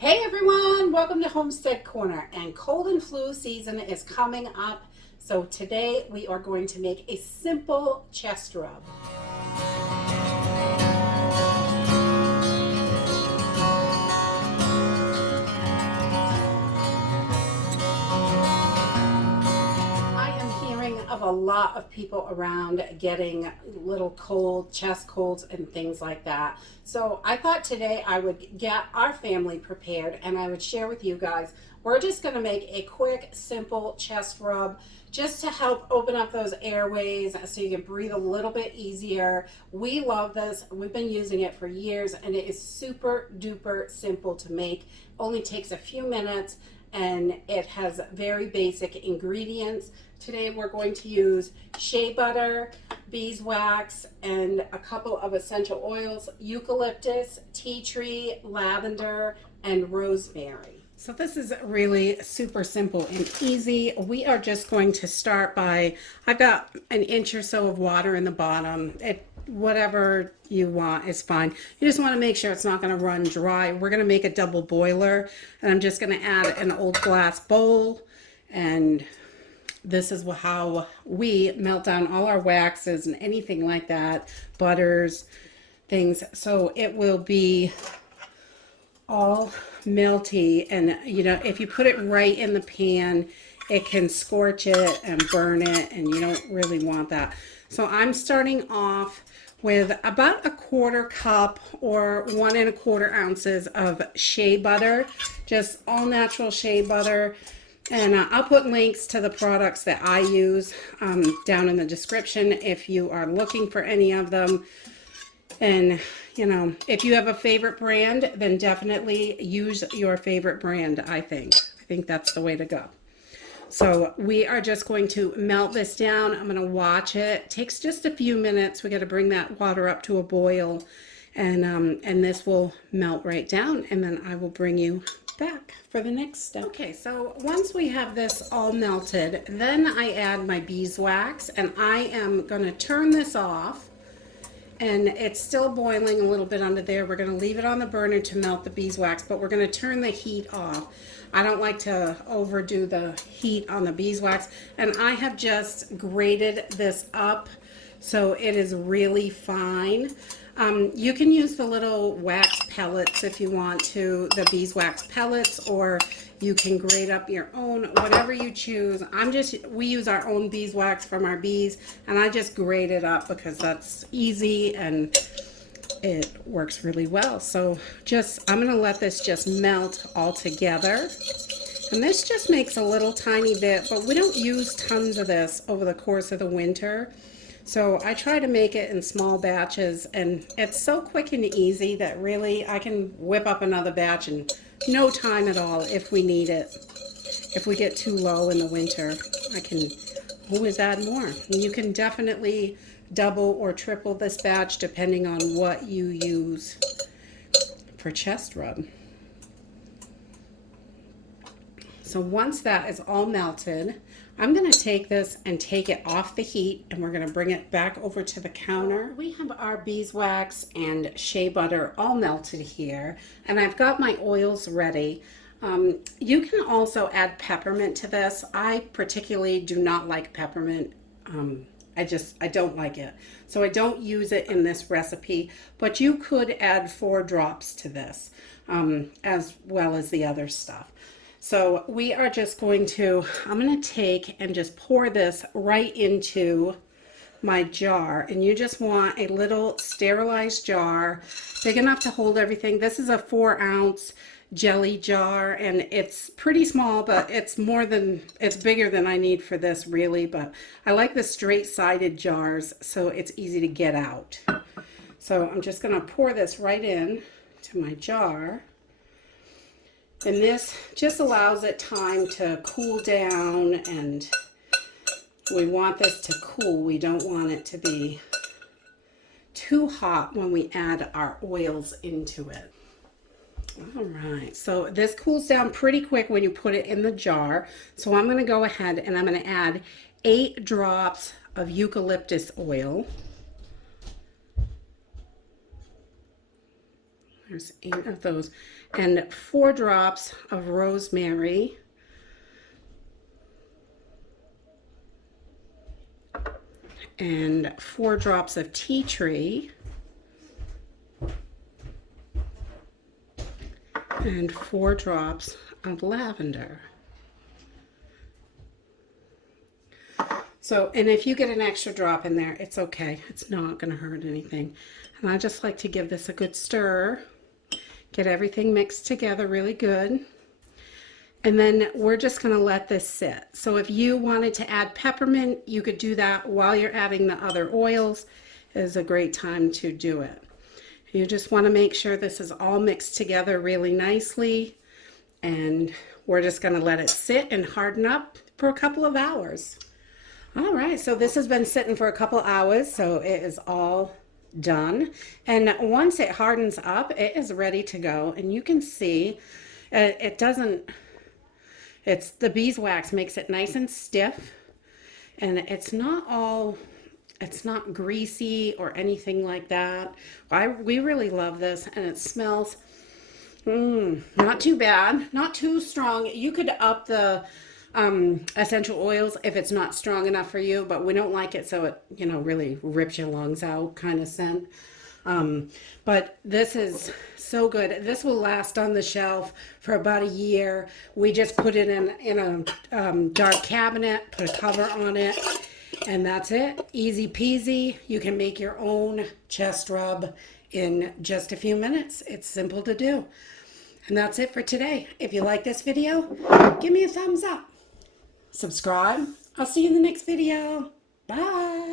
Hey everyone, welcome to Homestead Corner, and cold and flu season is coming up. So today we are going to make a simple chest rub. I am hearing of a lot of people around getting little cold, chest colds and things like that. So I thought today I would get our family prepared and I would share with you guys. We're just going to make a quick, simple chest rub just to help open up those airways so you can breathe a little bit easier. We love this. We've been using it for years and it is super duper simple to make. Only takes a few minutes and it has very basic ingredients. Today we're going to use shea butter, beeswax, and a couple of essential oils: eucalyptus, tea tree, lavender, and rosemary. So this is really super simple and easy. We are just going to start by, I've got an inch or so of water in the bottom. Whatever you want is fine. You just want to make sure it's not going to run dry. We're going to make a double boiler, and I'm just going to add an old glass bowl, and this is how we melt down all our waxes and anything like that, butters, things. So it will be all melty, and you know, if you put it right in the pan, it can scorch it and burn it, and you don't really want that. So I'm starting off with about a quarter cup or 1 1/4 ounces of shea butter, just all natural shea butter. And I'll put links to the products that I use down in the description if you are looking for any of them. And, you know, if you have a favorite brand, then definitely use your favorite brand, I think. I think that's the way to go. So we are just going to melt this down. I'm going to watch it. It takes just a few minutes. We got to bring that water up to a boil, and this will melt right down, and then I will bring you back for the next step. Okay, so once we have this all melted, then I add my beeswax, and I am going to turn this off. And it's still boiling a little bit under there. We're going to leave it on the burner to melt the beeswax, but we're going to turn the heat off. I don't like to overdo the heat on the beeswax, and I have just grated this up so it is really fine. You can use the little wax pellets if you want to, the beeswax pellets, or you can grate up your own, whatever you choose. We use our own beeswax from our bees, and I just grate it up because that's easy and it works really well. So I'm gonna let this just melt all together. And this just makes a little tiny bit, but we don't use tons of this over the course of the winter. So I try to make it in small batches, and it's so quick and easy that really I can whip up another batch in no time at all if we need it. If we get too low in the winter, I can always add more. And you can definitely double or triple this batch depending on what you use for chest rub. So once that is all melted, I'm going to take this and take it off the heat, and we're going to bring it back over to the counter. We have our beeswax and shea butter all melted here, and I've got my oils ready. You can also add peppermint to this. I particularly do not like peppermint. I don't like it. So I don't use it in this recipe, but you could add 4 drops to this, as well as the other stuff. So we are just I'm going to take and just pour this right into my jar. And you just want a little sterilized jar, big enough to hold everything. This is a 4-ounce jelly jar, and it's pretty small, but it's bigger than I need for this really. But I like the straight-sided jars so it's easy to get out. So I'm just going to pour this right in to my jar. And this just allows it time to cool down, and we want this to cool. We don't want it to be too hot when we add our oils into it. All right, so this cools down pretty quick when you put it in the jar. So I'm going to go ahead and I'm going to add 8 drops of eucalyptus oil. There's 8 of those. and 4 drops of rosemary, and 4 drops of tea tree, and 4 drops of lavender. So, and if you get an extra drop in there, it's okay. It's not going to hurt anything. And I just like to give this a good stir. Get everything mixed together really good. And then we're just going to let this sit. So if you wanted to add peppermint, you could do that while you're adding the other oils. It is a great time to do it. You just want to make sure this is all mixed together really nicely. And we're just going to let it sit and harden up for a couple of hours. All right, so this has been sitting for a couple hours, so it is all done. And once it hardens up, it is ready to go. And you can see the beeswax makes it nice and stiff. And it's not greasy or anything like that. We really love this, and it smells not too bad, not too strong. You could up the essential oils if it's not strong enough for you, but we don't like it so it, really rips your lungs out kind of scent. But this is so good. This will last on the shelf for about a year. We just put it in a dark cabinet, put a cover on it, and that's it. Easy peasy. You can make your own chest rub in just a few minutes. It's simple to do. And that's it for today. If you like this video, give me a thumbs up. Subscribe. I'll see you in the next video. Bye.